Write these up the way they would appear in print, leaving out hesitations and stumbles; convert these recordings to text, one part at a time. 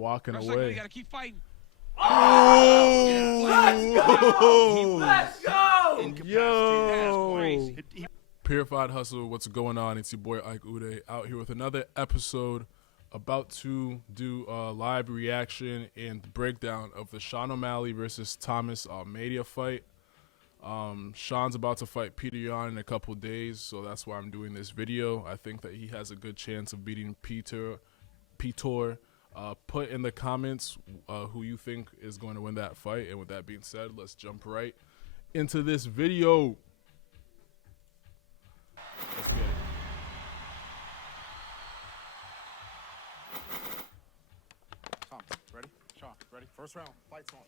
walking First away. You gotta keep fighting. Oh! Let's go! Yo! Purified Hustle, what's going on? It's your boy Ike Ude out here with another episode. About to do a live reaction and breakdown of the Sean O'Malley versus Thomas Almedia fight. Sean's about to fight Peter Yan in a couple days, so that's why I'm doing this video. I think that he has a good chance of beating Peter. Put in the comments who you think is going to win that fight. And with that being said, let's jump right into this video. Let's get it. Tom, ready? Sean, ready? First round, fights on.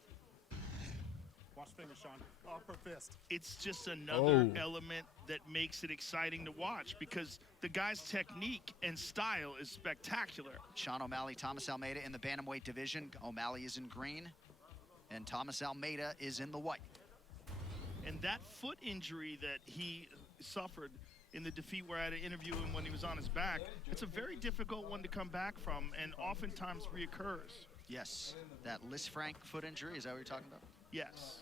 Watch fingers, Sean. Upper fist. It's just another element that makes it exciting to watch because the guy's technique and style is spectacular. Sean O'Malley, Thomas Almeida in the bantamweight division. O'Malley is in green, and Thomas Almeida is in the white. And that foot injury that he suffered in the defeat where I had to interview him when he was on his back, it's a very difficult one to come back from and oftentimes reoccurs. Yes, that Lisfranc foot injury, is that what you're talking about? Yes.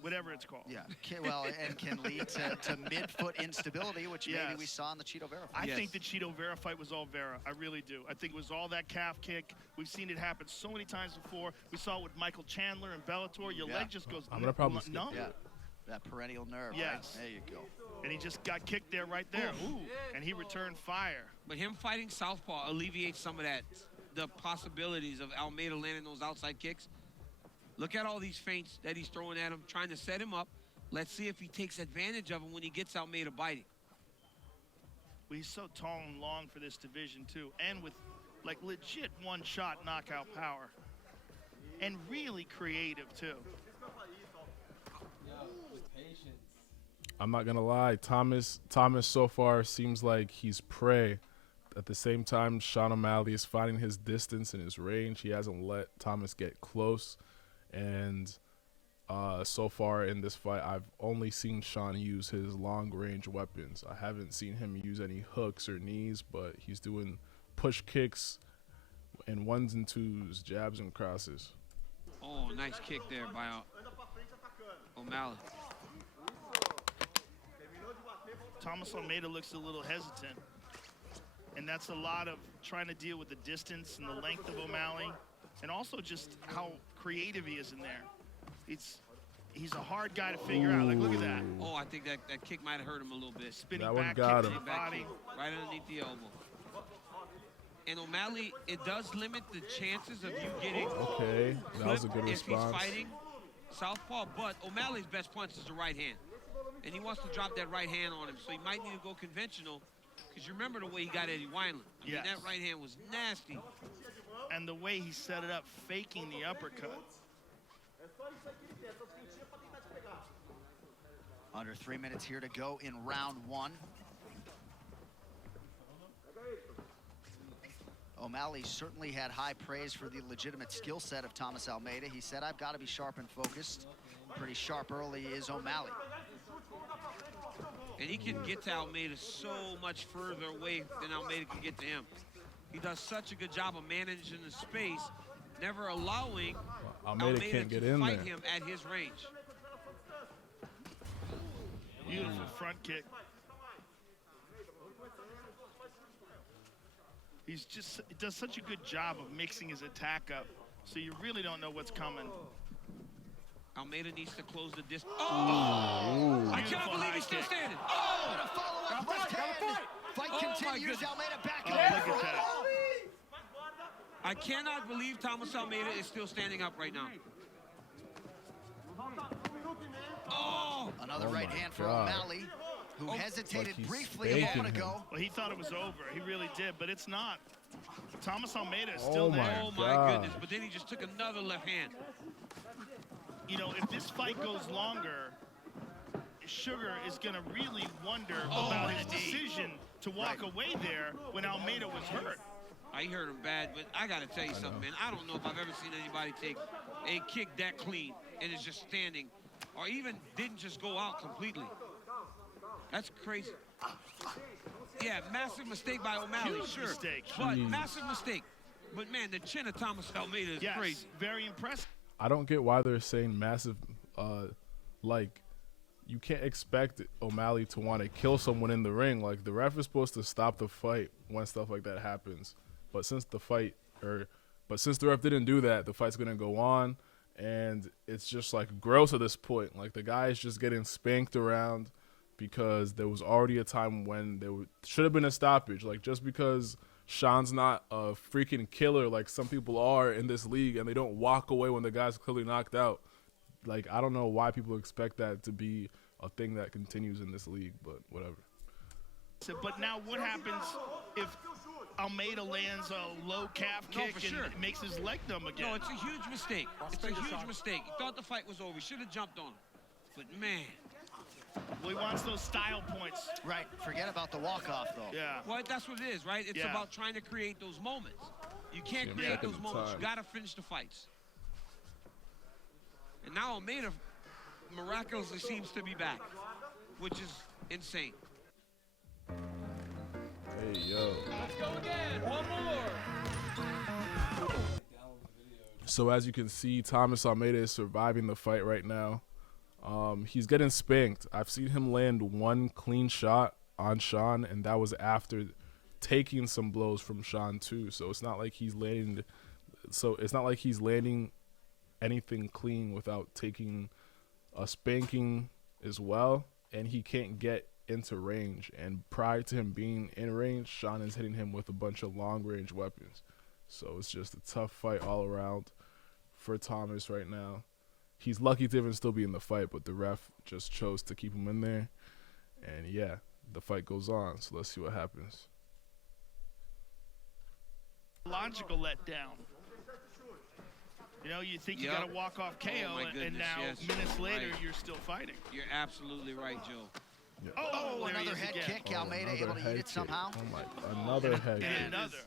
Whatever it's called. Yeah, well, and can lead to mid-foot instability, which maybe we saw in the Cheeto Vera fight. I think the Cheeto Vera fight was all Vera. I really do. I think it was all that calf kick. We've seen it happen so many times before. We saw it with Michael Chandler and Bellator. Your leg just goes numb. Yeah, that perennial nerve, yes. Right? There you go. And he just got kicked there right there. Ooh. And he returned fire. But him fighting southpaw alleviates some of that, the possibilities of Almeida landing those outside kicks. Look at all these feints that he's throwing at him, trying to set him up. Let's see if he takes advantage of him when he gets Almeida biting. Well, he's so tall and long for this division, too, and with, like, legit one-shot knockout power. And really creative, too. I'm not going to lie. Thomas so far seems like he's prey. At the same time, Sean O'Malley is finding his distance and his range. He hasn't let Thomas get close. And so far in this fight, I've only seen Sean use his long-range weapons. I haven't seen him use any hooks or knees, but he's doing push kicks and ones and twos, jabs and crosses. Oh, nice kick there by O'Malley. Thomas Almeida looks a little hesitant. And that's a lot of trying to deal with the distance and the length of O'Malley. And also just how creative he is in there. He's a hard guy to figure out. Like, look at that. Oh, I think that kick might have hurt him a little bit. Spinning that one back got kick him. to the body. Right underneath the elbow. And O'Malley, it does limit the chances of you getting Okay, that was a good response. If he's fighting southpaw, but O'Malley's best punch is the right hand. And he wants to drop that right hand on him, so he might need to go conventional. Because you remember the way he got Eddie Wineland. I mean, that right hand was nasty. And the way he set it up, faking the uppercut. Under 3 minutes here to go in round one. O'Malley certainly had high praise for the legitimate skill set of Thomas Almeida. He said, I've got to be sharp and focused. Pretty sharp early is O'Malley. And he can get to Almeida so much further away than Almeida can get to him. He does such a good job of managing the space, never allowing Almeida can't get in fight there. him at his range. Beautiful front kick. He does such a good job of mixing his attack up, so you really don't know what's coming. Almeida needs to close the distance. Oh! I cannot believe he's still standing. Oh! And a follow-up left hand. Fight continues. Almeida back in. Look at that. I cannot believe Thomas Almeida is still standing up right now. Oh! Another right hand for God. O'Malley, who hesitated like briefly a moment ago. Well, he thought it was over. He really did, but it's not. Thomas Almeida is still there. Oh, my goodness. But then he just took another left hand. You know, if this fight goes longer, Sugar is going to really wonder about his decision to walk away there when Almeida was hurt. I heard him bad, but I got to tell you something, man. I don't know if I've ever seen anybody take a kick that clean and is just standing, or even didn't just go out completely. That's crazy. Yeah, massive mistake by O'Malley, Huge sure. mistake. But massive mistake. But man, the chin of Thomas Almeida is Yes, crazy. very impressive. I don't get why they're saying massive, like, you can't expect O'Malley to want to kill someone in the ring. Like, the ref is supposed to stop the fight when stuff like that happens. But since the ref didn't do that, the fight's gonna go on, and it's just like gross at this point. Like, the guy is just getting spanked around because there was already a time when there should have been a stoppage. Like, just because Sean's not a freaking killer like some people are in this league, and they don't walk away when the guy's clearly knocked out. Like, I don't know why people expect that to be a thing that continues in this league, but whatever. But now what happens if Almeida lands a low calf No, kick for sure. and makes his leg numb again? No, it's a huge mistake. It's a huge mistake. He thought the fight was over. He should have jumped on him. But man, Well, he wants those style points. Right. Forget about the walk-off, though. Yeah. well, that's what it is, right? It's Yeah. about trying to create those moments. You can't Yeah, create back in those the moments. time. You got to finish the fights. And now Almeida miraculously seems to be back, which is insane. Hey, yo. Let's go again. One more. So as you can see, Thomas Almeida is surviving the fight right now. He's getting spanked. I've seen him land one clean shot on Sean, and that was after taking some blows from Sean too. So it's not like he's landing. So it's not like he's landing anything clean without taking a spanking as well. And he can't get into range. And prior to him being in range, Sean is hitting him with a bunch of long-range weapons. So it's just a tough fight all around for Thomas right now. He's lucky to even still be in the fight, but the ref just chose to keep him in there. And yeah, the fight goes on. So let's see what happens. Logical letdown. You know, you think you Yep. got to walk off KO, my and goodness, now yes. minutes later Right. you're still fighting. You're absolutely right, Joe. Oh, there he Another is head again. kick. Almeida another able to head eat it kick. somehow. Oh my, another head kick. And another.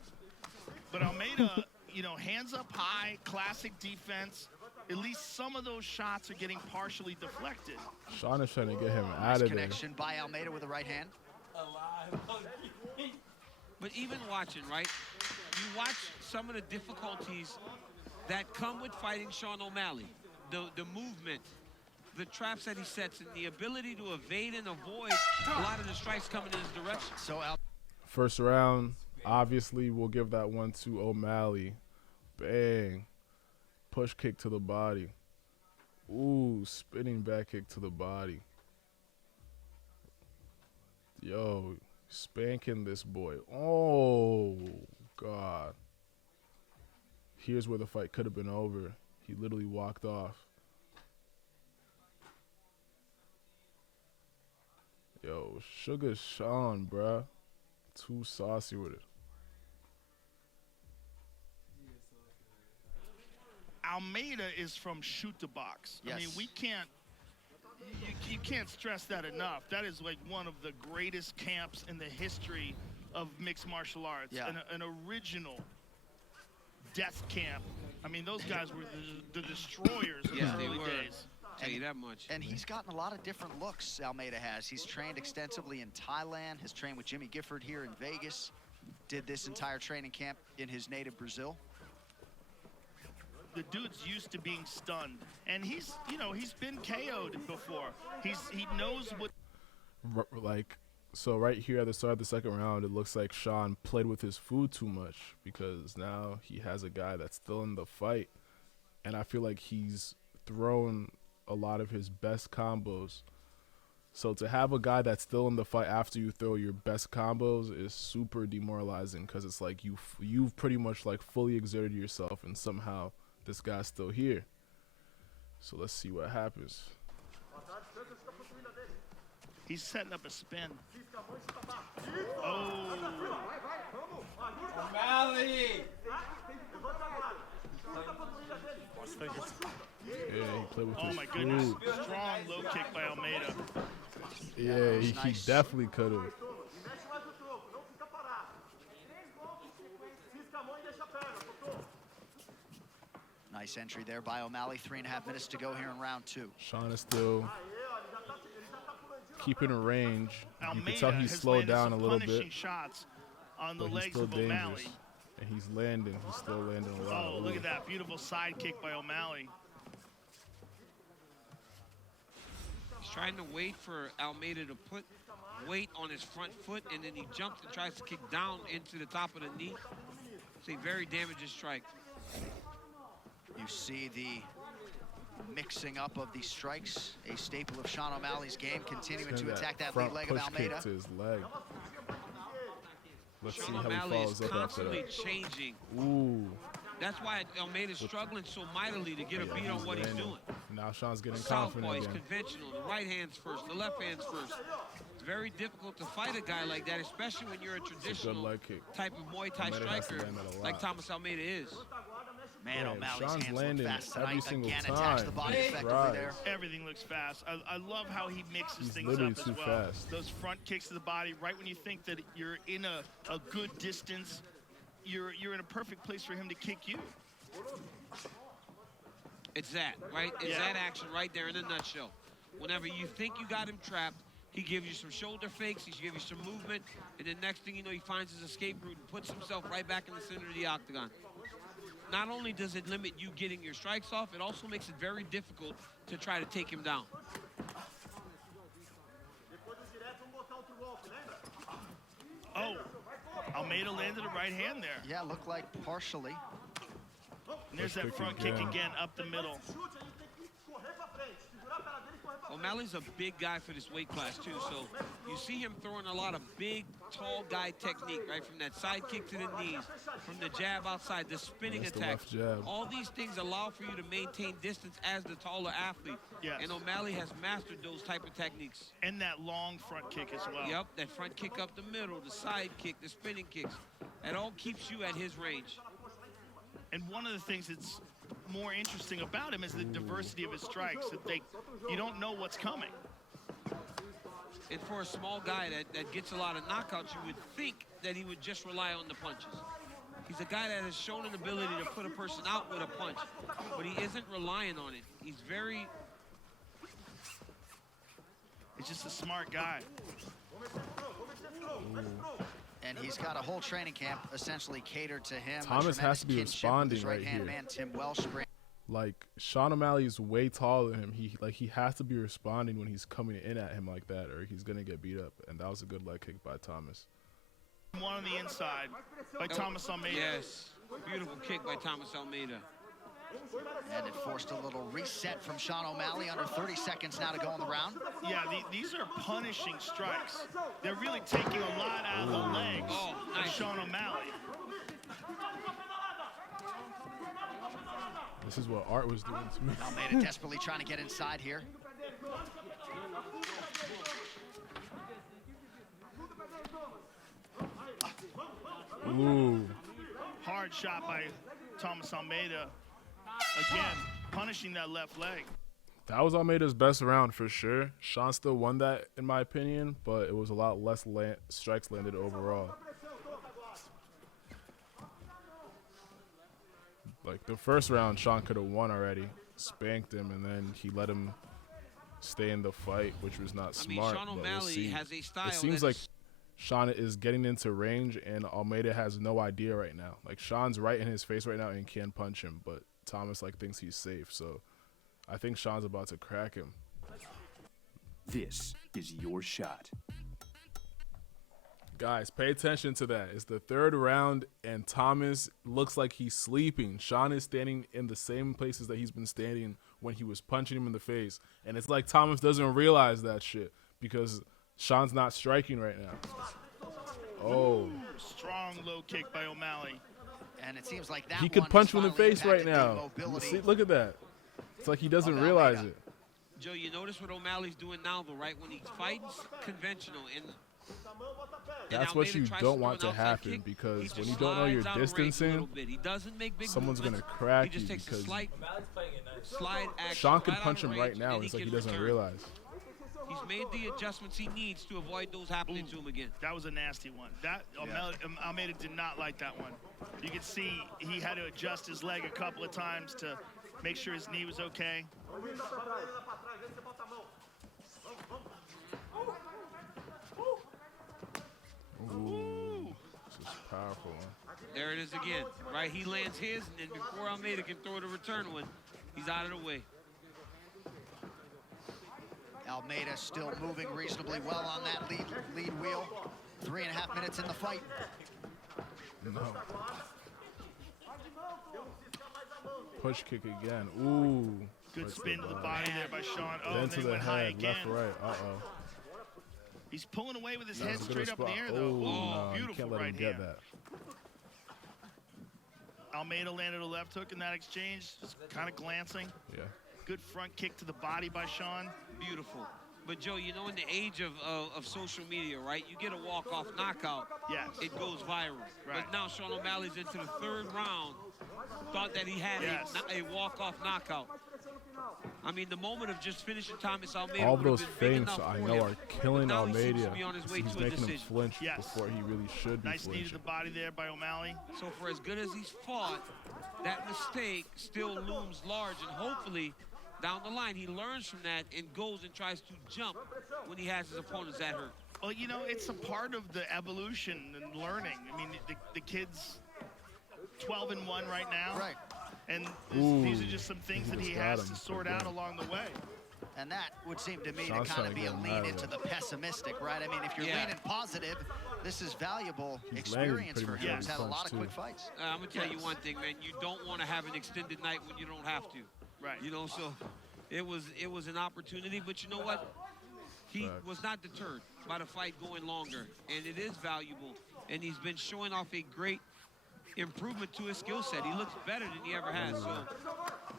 But Almeida, you know, hands up high, classic defense. At least some of those shots are getting partially deflected. Sean is trying to get him Nice out of there. connection by Almeida with the right hand. But even watching, right? You watch some of the difficulties that come with fighting Sean O'Malley. The movement, the traps that he sets, and the ability to evade and avoid a lot of the strikes coming in his direction. So First round, obviously we'll give that one to O'Malley. Bang. Push kick to the body. Ooh, spinning back kick to the body. Yo, spanking this boy. Oh, God. Here's where the fight could have been over. He literally walked off. Yo, Sugar Sean, bruh. Too saucy with it. Almeida is from shoot the box. I mean, Yes. we can't. You can't stress that enough. That is like one of the greatest camps in the history of mixed martial arts. Yeah. An original death camp. I mean, those guys were the destroyers in Yes, the they early were. days. Tell you that much. And he's gotten a lot of different looks, Almeida has. He's trained extensively in Thailand, has trained with Jimmy Gifford here in Vegas, did this entire training camp in his native Brazil. The dude's used to being stunned, and he's been KO'd before. He knows what. So right here at the start of the second round, it looks like Sean played with his food too much because now he has a guy that's still in the fight. And I feel like he's thrown a lot of his best combos. So to have a guy that's still in the fight after you throw your best combos is super demoralizing because it's like you've pretty much like fully exerted yourself and somehow this guy's still here. So let's see what happens. He's setting up a spin. Oh, O'Malley. Watch fingers. Yeah, he played with oh his my goodness. food. Strong low kick by Almeida. Yeah, he nice. definitely could have. Nice entry there by O'Malley. 3.5 minutes to go here in round two. Sean is still keeping a range. You Almeida can tell he's has slowed landed down a some little punishing bit. shots on the but he's legs still of O'Malley. dangerous. And he's landing. He's still landing a lot. Oh, look at that beautiful side kick by O'Malley. He's trying to wait for Almeida to put weight on his front foot, and then he jumps and tries to kick down into the top of the knee. It's a very damaging strike. You see the mixing up of these strikes, a staple of Sean O'Malley's game, continuing to attack that lead front leg of push Almeida. kick to his leg. Let's see Sean how he O'Malley follows is up after constantly that. changing. Ooh. That's why Almeida's struggling so mightily to get a Yeah, beat on what he's landing. doing. Now Sean's getting Southpaw confident is again. conventional. The right hand's first, the left hand's first. It's very difficult to fight a guy like that, especially when you're a traditional leg kick. type of Muay Thai Almeida has to striker land that a like lot. Thomas Almeida is. Man, Yeah, O'Malley's Sean's hands look landing fast every tonight. single Again, attacks the time. body He effectively tries. there. Everything looks fast. I love how he mixes He's things literally up as too well. fast. Those front kicks to the body, right when you think that you're in a good distance, you're in a perfect place for him to kick you. It's that, right? It's Yeah. that action right there in a nutshell. Whenever you think you got him trapped, he gives you some shoulder fakes, he gives you some movement, and then next thing you know, he finds his escape route and puts himself right back in the center of the octagon. Not only does it limit you getting your strikes off, it also makes it very difficult to try to take him down. Oh, Almeida landed a right hand there. Yeah, looked like partially. And there's Push that kick front kick again. again up the middle. O'Malley's a big guy for this weight class too, so you see him throwing a lot of big, tall guy technique, right? From that side kick to the knees, from the jab outside, the spinning That's the attack. left jab. All these things allow for you to maintain distance as the taller athlete. Yes. And O'Malley has mastered those type of techniques. And that long front kick as well. Yep, that front kick up the middle, the side kick, the spinning kicks. That all keeps you at his range. And one of the things that's more interesting about him is the diversity of his strikes. That you don't know what's coming. And for a small guy that gets a lot of knockouts, you would think that he would just rely on the punches. He's a guy that has shown an ability to put a person out with a punch, but he isn't relying on it. He's very... He's just a smart guy. And he's got a whole training camp essentially catered to him. Thomas has to be responding his right right-hand here. man, Tim Welsh. Like Sean O'Malley is way taller than him. He has to be responding when he's coming in at him like that, or he's gonna get beat up. And that was a good leg kick by Thomas. One on the inside by Thomas Almeida. Yes, beautiful kick by Thomas Almeida. And it forced a little reset from Sean O'Malley. Under 30 seconds now to go in the round. Yeah, these are punishing strikes. They're really taking a lot out of the legs Oh, of nice. Sean O'Malley. This is what Art was doing to me. Almeida desperately trying to get inside here. Ooh. Hard shot by Thomas Almeida. Again, punishing that left leg. That was Almeida's best round for sure. Sean still won that in my opinion, but it was a lot less strikes landed overall. Like the first round, Sean could have won already, spanked him, and then he let him stay in the fight, which was not I mean, smart. Sean but we'll O'Malley see. has a style It seems that like is- Sean is getting into range, and Almeida has no idea right now. Like Sean's right in his face right now and can punch him, but Thomas like thinks he's safe. So I think Sean's about to crack him. This is your shot. Guys, pay attention to that. It's the third round, and Thomas looks like he's sleeping. Sean is standing in the same places that he's been standing when he was punching him in the face. And it's like Thomas doesn't realize that shit because Sean's not striking right now. Oh. Strong low kick by O'Malley. And it seems like that He could one punch has him in the finally face right impacted the now. mobility. See, look at that. It's like he doesn't of realize Almeida. it. Joe, you notice what O'Malley's doing now, though, right? When he fights conventional and That's what Almeida you tries don't throw want an to outside happen kick, because he when just you don't know your slides out of range a distancing, little bit. He doesn't make big someone's movements. gonna crack He just you takes a because slight slide action. Sean could right out punch of him right range, now. and It's then like he can doesn't return. realize. He's made the adjustments he needs to avoid those happening to him again. That was a nasty one. That Almeida did not like that one. You could see he had to adjust his leg a couple of times to make sure his knee was okay. Ooh, this is powerful. beautiful. There it is again, right? He lands his, and then before Almeida can throw the return one, he's out of the way. Almeida still moving reasonably well on that lead wheel. 3.5 minutes in the fight. No. Push kick again. Ooh. Good Right spin to the body. body there by Sean. Oh, Then and to then he the went high head, again. left, right. Uh-oh. He's pulling away with his That head was a good straight up in the spot. air, though. Ooh, Oh, no, you beautiful can't let right him get hand. that. Almeida landed a left hook in that exchange, just kind of glancing. Yeah. Good front kick to the body by Sean. Beautiful. But Joe, you know, in the age of social media, right? You get a walk-off knockout, Yes. it goes viral. Right. But now Sean O'Malley's into the 3rd round, thought that he had Yes. a walk-off knockout. I mean, the moment of just finishing Thomas Almeida All would have those been big feints enough I for know him. are killing But now he seems Almeida. to be on his way He's to a making him decision. flinch Yes. before he really should be Nice knee to flinching. the body there by O'Malley. So for as good as he's fought, that mistake still looms large, and hopefully down the line he learns from that and goes and tries to jump when he has his opponents that hurt. Well, you know, it's a part of the evolution and learning. I mean, the kid's 12-1 right now. Right. And Ooh, these are just some things that he just has got him to sort again. out along the way. And that would seem to me Sean's to kind trying of to be a get lean mad into at the pessimistic, right? I mean, if you're Yeah. leaning positive, this is valuable He's experience landing for pretty him. much He's had a every lot of punch, quick too. fights. I'm gonna tell you one thing, man. You don't want to have an extended night when you don't have to. Right. You know, so it was an opportunity, but you know what? He Facts. was not deterred by the fight going longer, and it is valuable. And he's been showing off a great improvement to his skill set. He looks better than he ever has. So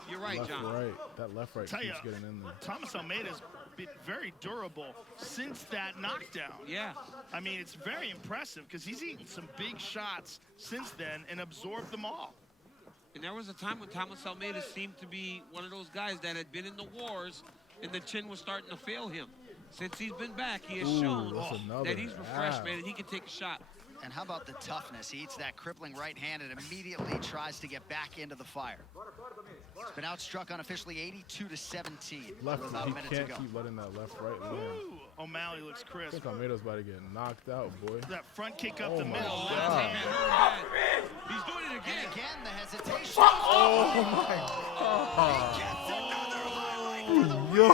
you're right, Left, John. right. That left, right Tell keeps you, getting in there. Thomas Almeida's been very durable since that knockdown. Yeah. I mean, it's very impressive because he's eaten some big shots since then and absorbed them all. And there was a time when Thomas Almeida seemed to be one of those guys that had been in the wars and the chin was starting to fail him. Since he's been back, he has Ooh, shown that's another that he's refreshed, jab. man, and he can take a shot. And how about the toughness? He eats that crippling right hand and immediately tries to get back into the fire. He's been outstruck unofficially 82-17 Left, with about he a minute to can't go. keep letting that left, right land. Ooh, O'Malley looks I crisp. think Almeida's about to get knocked out, boy. That front kick up Oh the my middle. God. Left hand hurt bad. He's doing it And again. again, the hesitation. Yo!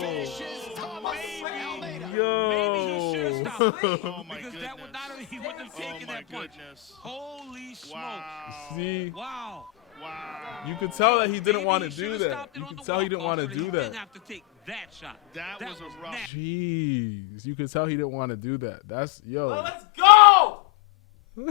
Finishes Thomas Almeida. Maybe he should have stopped. Oh my Because goodness. that would not have, he wouldn't have Oh taken my that punch. goodness. Holy smokes. Wow. See? Wow. Wow. You could tell that he didn't Maybe want he to should do have that. stopped it You on could the tell he didn't walk-off want to so that do he that. didn't have to take that shot. That was a rough nasty. Jeez. You could tell he didn't want to do that. That's, yo. Let's go! Bro,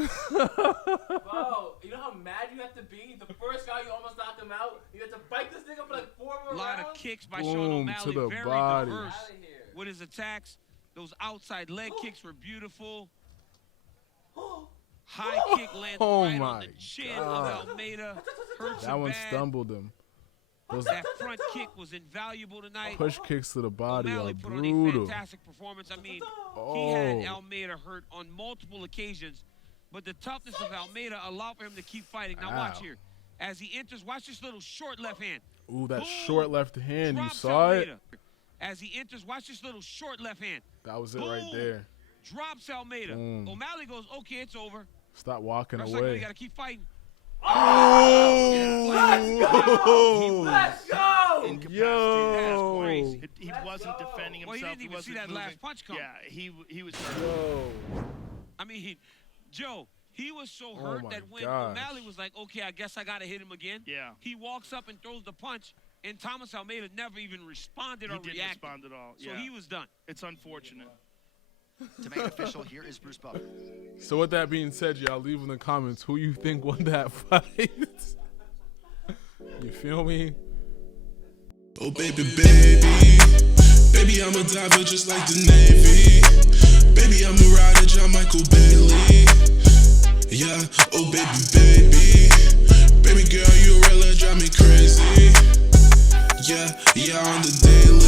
you know how mad you have to be? The first guy, you almost knocked him out. You have to bite this nigga for like 4 more A lot rounds? of kicks by Boom, Sean to O'Malley. the Very body. diverse Outta here. with his attacks. Those outside leg kicks were beautiful. High kick landed Oh right on my the chin God. of Almeida. Hurts That him one bad. stumbled him. Those That front kick was invaluable tonight. push kicks to the body O'Malley are put on a brutal. fantastic performance. I mean, he Oh. had Almeida hurt on multiple occasions, but the toughness of Almeida allowed for him to keep fighting. Now watch Ow. here. As he enters, watch this little short left hand. Ooh, that Boom. short left hand. You Drops saw it? Almeida. As he enters, watch this little short left hand. That was it right Boom. there. Drops Almeida. Boom. O'Malley goes, okay, it's over. Stop walking Wrestling, you away. got to keep fighting. Oh! Let's go! incapacitated. Yo! crazy. He wasn't defending himself. Well, he didn't even see wasn't that moving. last punch come. Yeah, he was. Yo! I mean, Joe, he was so Oh hurt my that when gosh. O'Malley was like, okay, I guess I got to hit him again. Yeah. He walks up and throws the punch, and Thomas Almeida never even responded He or didn't reacted. respond at all. So Yeah. he was done. It's unfortunate. To make it official, here is Bruce Buffer. So with that being said, y'all leave in the comments who you think won that fight. You feel me? Oh baby, baby, I'm a diver just like the Navy. Baby, I'm a rider, John Michael Bailey. Yeah, oh baby, baby girl, you really drive me crazy. Yeah, on the daily.